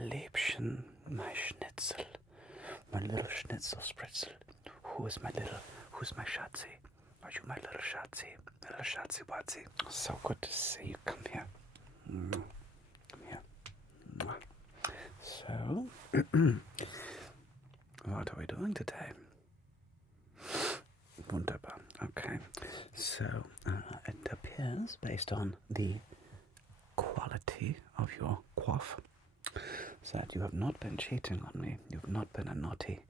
Liebchen, my Schnitzel, my little Schnitzel Spritzel. Who's my Schatzi? Are you my little Schatzi Watzi? So good to see you. Come here. Come here. So, what are we doing today? Wunderbar. Okay. So, it appears, based on the quality of your coif, that you have not been cheating on me. You've not been a naughty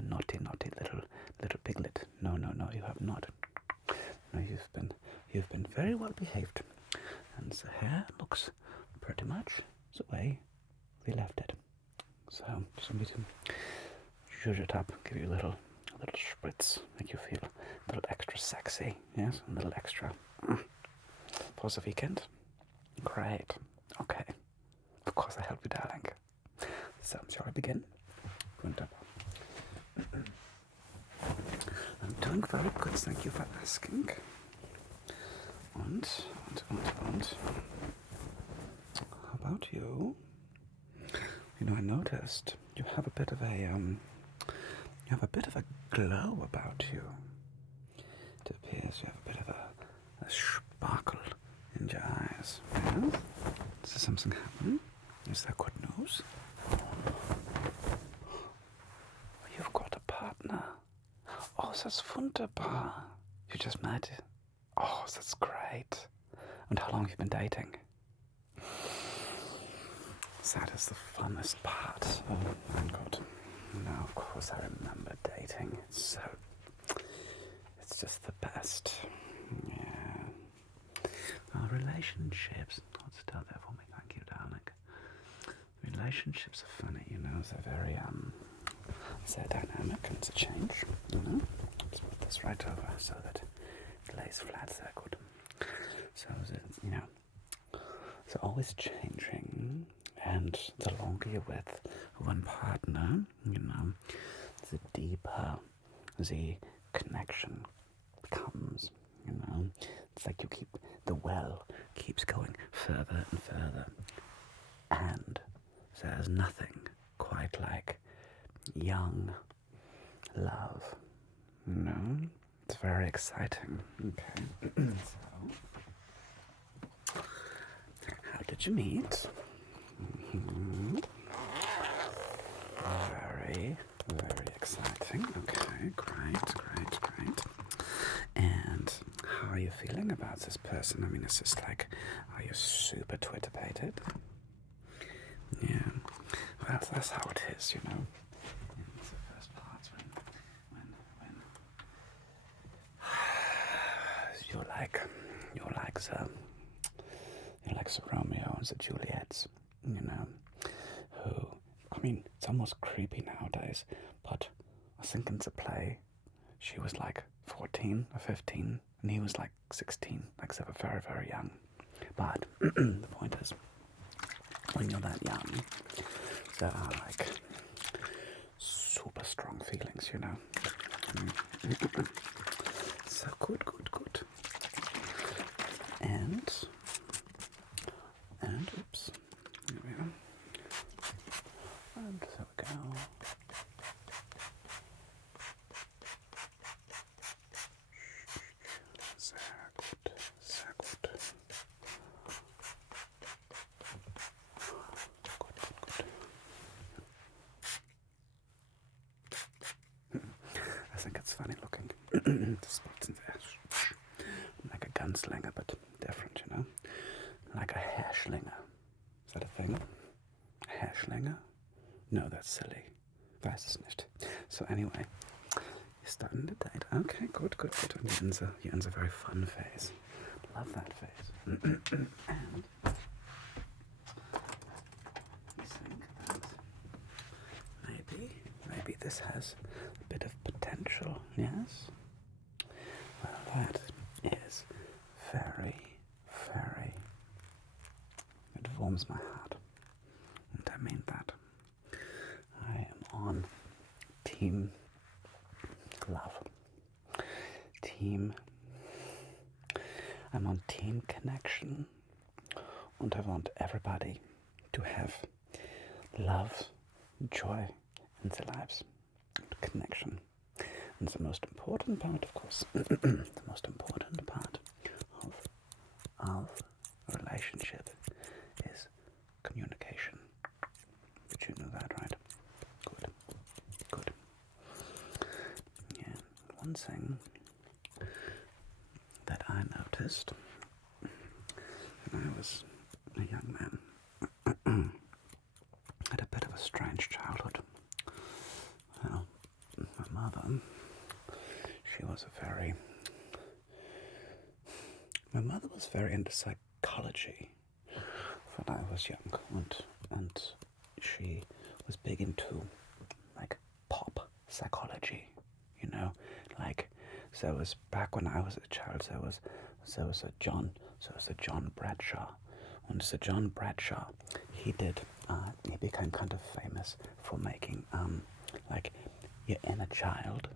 little piglet. No, you have not. No, you've been very well behaved, and the hair looks pretty much the way we left it. So we can zhuzh it up, give you a little spritz, make you feel a little extra sexy. Yes, a little extra for the weekend. Great. Okay. Of course, I help you, darling. So, shall I begin? Wunderbar. I'm doing very good, thank you for asking. And how about you? You know, I noticed you have a bit of a glow about you. It appears you have a bit of a sparkle in your eyes. Yes? Is there something happening? Is that good news? You've got a partner. Oh, that's wunderbar. You just met. Oh, that's great. And how long have you been dating? That is the funnest part. Oh my God. No, of course I remember dating. It's just the best. Yeah. Our relationships. Hold still there for me, thank you, darling. Relationships are funny, you know. They're very they're dynamic and it's a change. You know. Let's put this right over so that it lays flat there. Good. So you know, they're always changing. And the longer you're with one partner, you know, the deeper the connection becomes, you know. It's like the well keeps going further and further. And there's nothing quite like young love, you know. It's very exciting. Okay. So, how did you meet? Very, very exciting. Okay, great. And how are you feeling about this person? I mean, it's just like, are you super Twitter-pated? Yeah. Well, that's how it is, you know. It's the first part when you're like the Romeo and the Juliets, you know, who, I mean, it's almost creepy nowadays, but I think in the play, she was like 14 or 15, and he was like 16, like they were very, very young. But the point is, when you're that young, there are like super strong feelings, you know. So good. And oops, here we are. And there we go. Sehr gut. Good. I think it's funny looking. The spots in there. Like a gunslinger, but different, you know? Like a hairschlinger. Is that a thing? A hairschlinger? No, that's silly. Weiß es nicht. So anyway, you're starting to date. Okay, good. And you're in a very fun phase. Love that phase. And you think that maybe this has a bit of potential, yes? Well, that is very, it warms my heart. And I mean that. I am on team love. I'm on team connection. And I want everybody to have love, joy in their lives, connection. And the most important part, of course, the most important part of a relationship is communication. Did you know that, right? Good. Good. Yeah. One thing that I noticed when I was a young man, had a bit of a strange childhood. Well, my mother, my mother was very into psychology when I was young, and she was big into like pop psychology, you know, like there was back when I was a child, there was a John Bradshaw. And Sir John Bradshaw, he became kind of famous for making like your inner child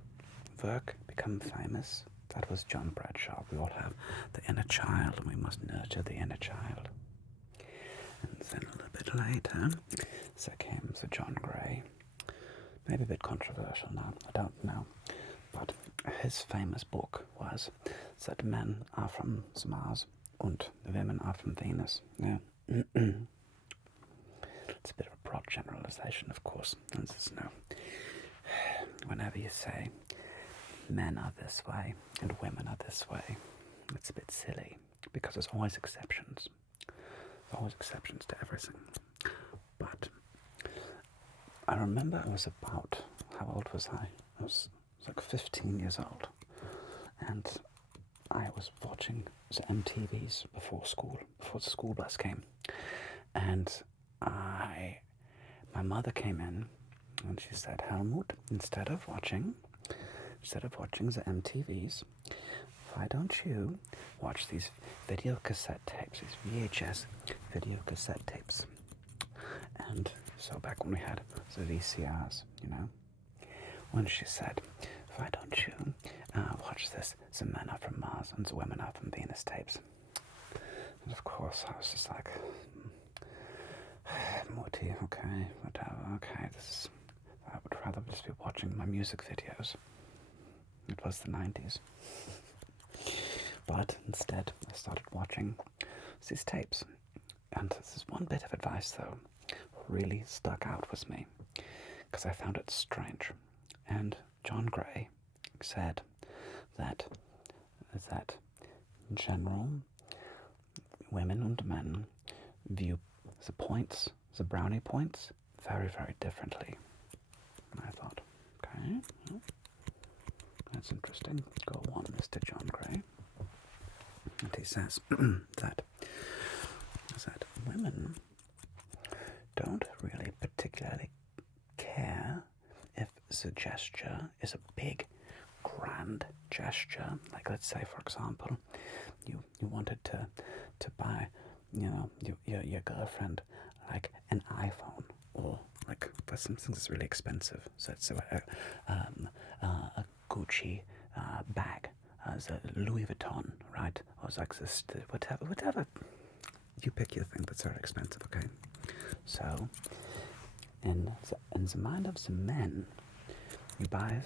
work become famous. That was John Bradshaw. We all have the inner child, and we must nurture the inner child. And then a little bit later, there came Sir Johngray. Maybe a bit controversial now, I don't know. But his famous book was that men are from Mars and women are from Venus. Yeah. It's a bit of a broad generalization, of course. And there's no... Whenever you say men are this way and women are this way, it's a bit silly, because there's always exceptions. There's always exceptions to everything. But I remember I was about... How old was I? I was like 15 years old. And I was watching the MTVs before the school bus came. And my mother came in and she said, Helmut, instead of watching the MTVs, why don't you watch these video cassette tapes, these VHS video cassette tapes? And so back when we had the VCRs, you know, when she said, why don't you watch this, the men are from Mars and the women are from Venus tapes? And of course I was just like, Morty, okay, whatever, okay, I would rather just be watching my music videos. It was the 90s. But instead, I started watching these tapes. And this is one bit of advice, though, really stuck out with me, because I found it strange. And johngray said that in general, women and men view the brownie points, very, very differently. And I thought, okay, well, that's interesting. Go on, Mr. Johngray. And he says that women don't really particularly care if the gesture is a big, grand gesture. Like, let's say, for example, you wanted to buy, you know, your girlfriend like an iPhone, or like for something that's really expensive. So it's a Gucci bag, the Louis Vuitton, right? Or it's like this, whatever. You pick your thing that's very expensive, okay? So, in the mind of the men, you buy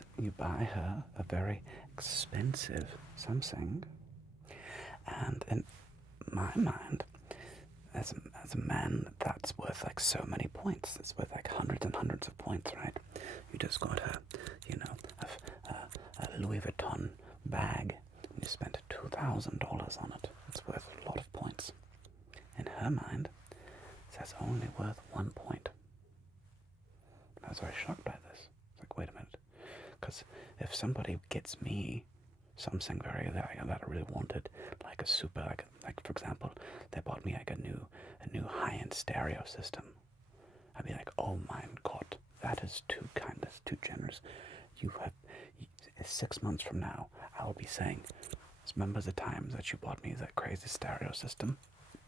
her a very expensive something, and in my mind, as a man, that's worth like so many points. It's worth like hundreds and hundreds of points, right? You just got her, you know, a Louis Vuitton bag, and you spent $2,000 on it. It's worth a lot of points. In her mind, that's only worth 1 point. I was very shocked by this. It's like, wait a minute, because if somebody gets me something that I really wanted, like a super, like for example, they bought me like a new high-end stereo system, I'd be like, oh my god, that is too kind, that's too generous. 6 months from now, I'll be saying, remember the times that you bought me that crazy stereo system?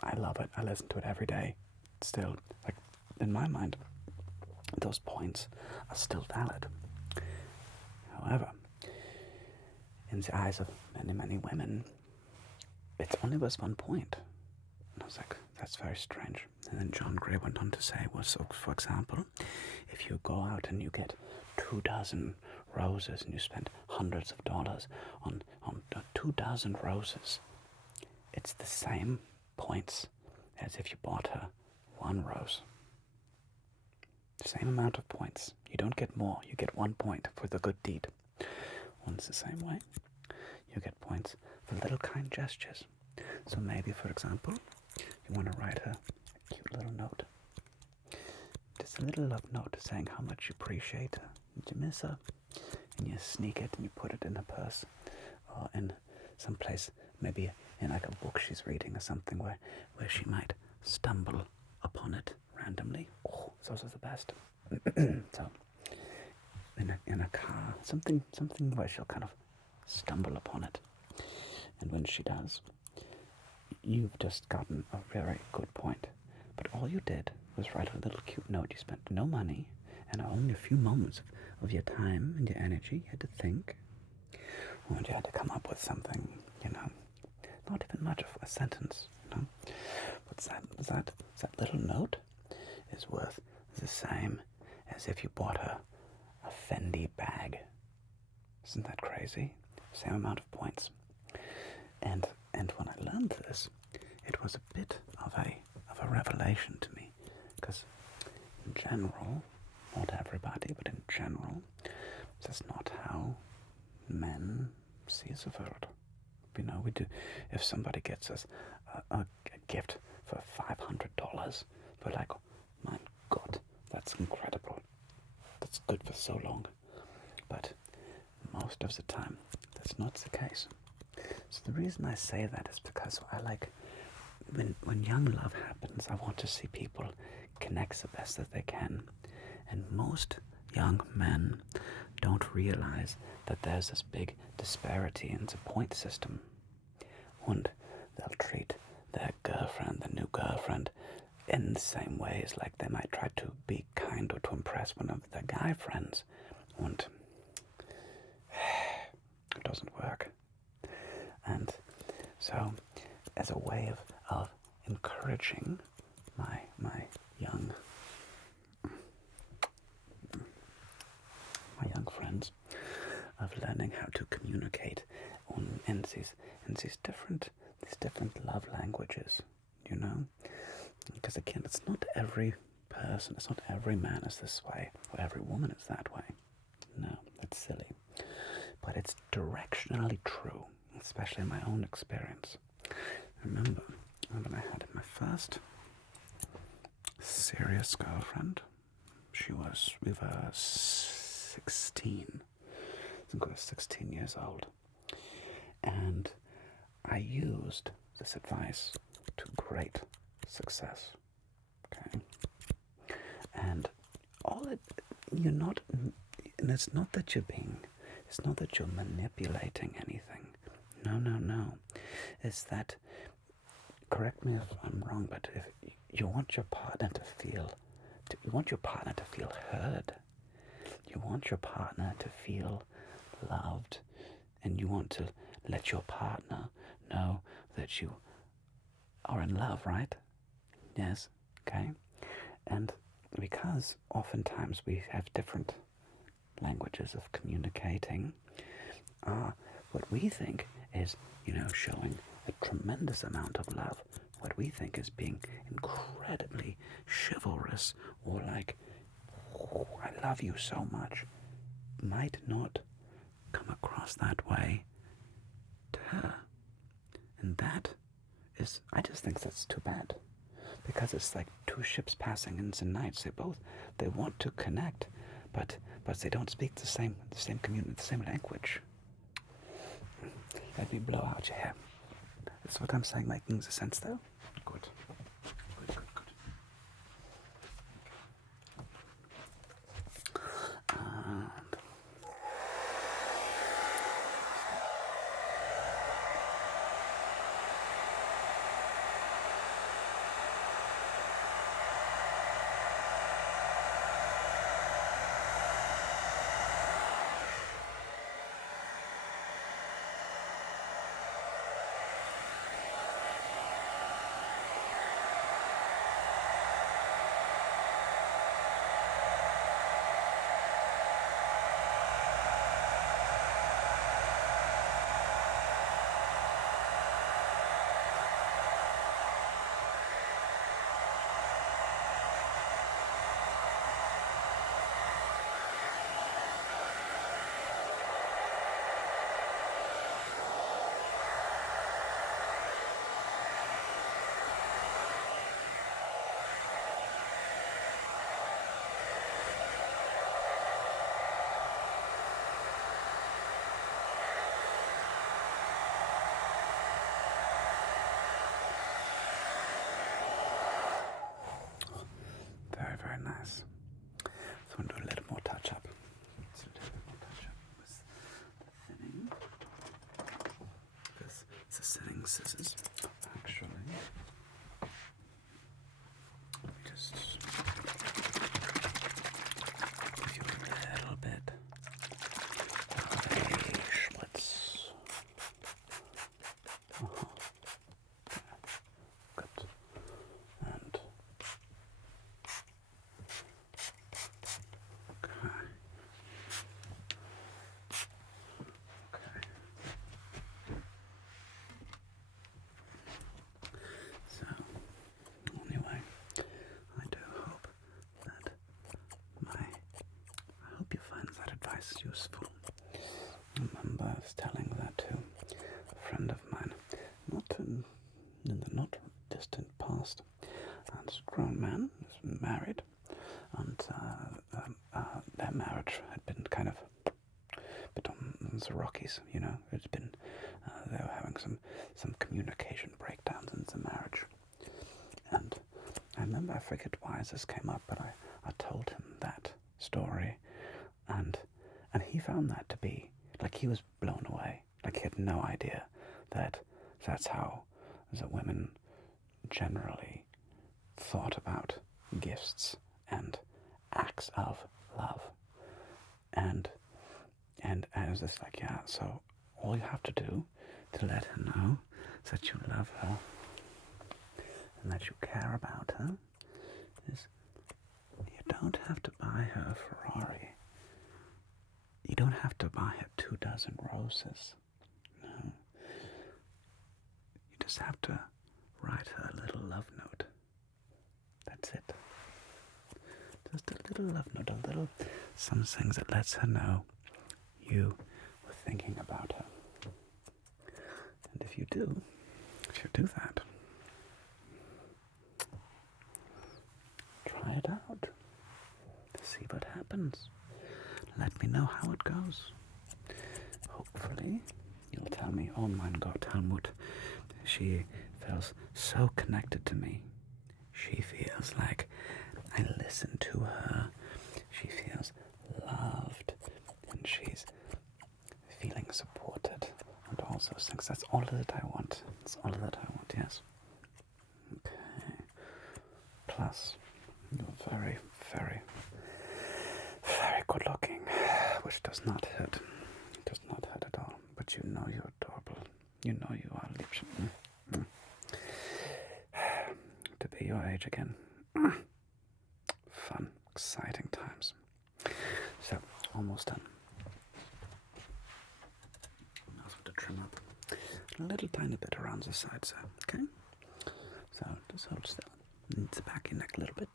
I love it. I listen to it every day. Still, like, in my mind, those points are still valid. However, in the eyes of many, many women, it's only worth 1 point. And I was like, that's very strange. And then John Gray went on to say was, so for example, if you go out and you get 24 roses and you spend hundreds of dollars on 24 roses, it's the same points as if you bought her 1 rose. The same amount of points. You don't get more, you get 1 point for the good deed. One's the same way. You get points for little kind gestures. So maybe, for example, you want to write her a cute little note. Just a little love note saying how much you appreciate her, and you miss her, and you sneak it and you put it in her purse, or in some place, maybe in like a book she's reading or something, where she might stumble upon it randomly. Oh, those are the best. So, in a car, something where she'll kind of stumble upon it, and when she does, you've just gotten a very good point. But all you did was write a little cute note. You spent no money and only a few moments of your time and your energy. You had to think, and you had to come up with something, not even much of a sentence, But that little note is worth the same as if you bought her a Fendi bag. Isn't that crazy? Same amount of points. And when I learned this, it was a bit of a revelation to me, because in general, not everybody, but in general, that's not how men see the world. We do. If somebody gets us a gift for $500, we're like, oh, my God, that's incredible. That's good for so long. But most of the time, that's not the case. So the reason I say that is because I like, when young love happens, I want to see people connect the best that they can. And most young men don't realize that there's this big disparity in the point system. And they'll treat their girlfriend, the new girlfriend, in the same ways like they might try to be kind or to impress one of their guy friends. And it doesn't work. And so, as a way of encouraging my young friends, of learning how to communicate in these different love languages, because again, it's not every person, it's not every man is this way, or every woman is that way. No, that's silly. But it's directionally true, especially in my own experience. Remember when I had my first serious girlfriend, we were 16. I think I was 16 years old. And I used this advice to great success. Okay? And it's not that you're manipulating anything. No. It's that, correct me if I'm wrong, but if you want your partner to feel heard, you want your partner to feel loved, and you want to let your partner know that you are in love, right? Yes, okay? And because oftentimes we have different languages of communicating, what we think is, showing a tremendous amount of love, what we think is being incredibly chivalrous, or like, oh, I love you so much, might not come across that way to her. And that is, I just think that's too bad, because it's like two ships passing in the night. They want to connect, but they don't speak the same community, the same language. Let me blow out your hair. That's what I'm saying, making the sense though? Good. very nice. So I'm going to do a little more touch-up. So do a little more touch-up with the thinning. Because it's a thinning scissors, actually. Just give you a little bit of a spritz. Good. And okay. So anyway, I do hope that I hope you find that advice useful. Remember, I was telling that to a friend of mine, not in the not distant past, and this grown man is married, and their marriage had been kind of a bit on the rockies, you know. It's been they were having some communication breakdowns in the marriage, and I remember, I forget why this came up, but I told him that story, and he found that to be like, he was blown away. Like, he had no idea that that's how the women generally thought about gifts and acts of love. And I was just like, yeah, so all you have to do to let her know that you love her and that you care about her is, you don't have to buy her a Ferrari. You don't have to buy her 24 roses. No. You just have to write her a little love note. That's it. Just a little love note, a little something that lets her know you were thinking about her. And if you do that, try it out. See what happens. Let me know how it goes. Hopefully, you'll tell me, oh mein Gott, Helmut, she feels so connected to me. She feels like I listen to her. She feels loved, and she's feeling supported, and all those things. That's all that I want. That's all that I want, yes. Okay. Plus, you're very, very, very good looking, which does not hurt. It does not hurt at all. But you know you're adorable. You know you are, Liebchen. To be your age again. Fun, exciting times. So, almost done. I also have to trim up a little tiny bit around the sides there, okay? So, just hold still. Needs the back of your neck a little bit.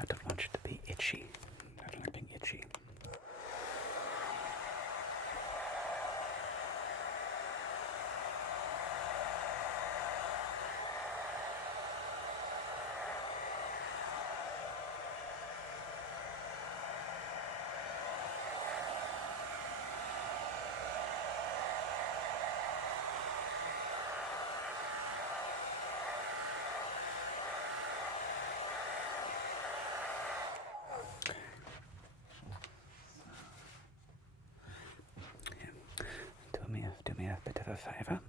I don't want you to be itchy. I don't like being itchy. Do me a bit of a favour.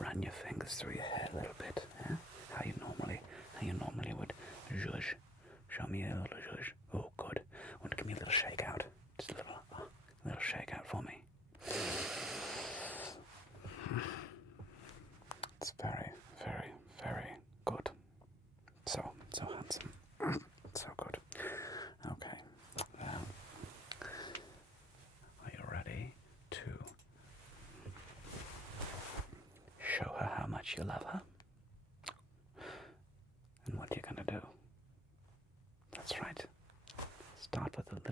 Run your fingers through your hair a little bit. Yeah? How you normally would zhuzh. Show me a little zhuzh. Oh, good. Want to give me a little shake out? Just a little shake out for me. It's very, very, very good. So handsome. So good. Okay. Now, are you ready to show her how much you love her?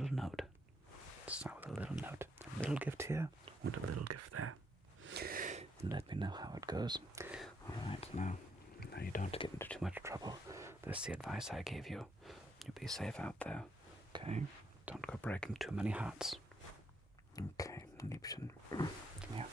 little note. Start with a little note. A little gift here, and a little gift there. And let me know how it goes. Alright, now you don't have to get into too much trouble. This is the advice I gave you. You be safe out there, okay? Don't go breaking too many hearts. Okay, Liebchen. Ja.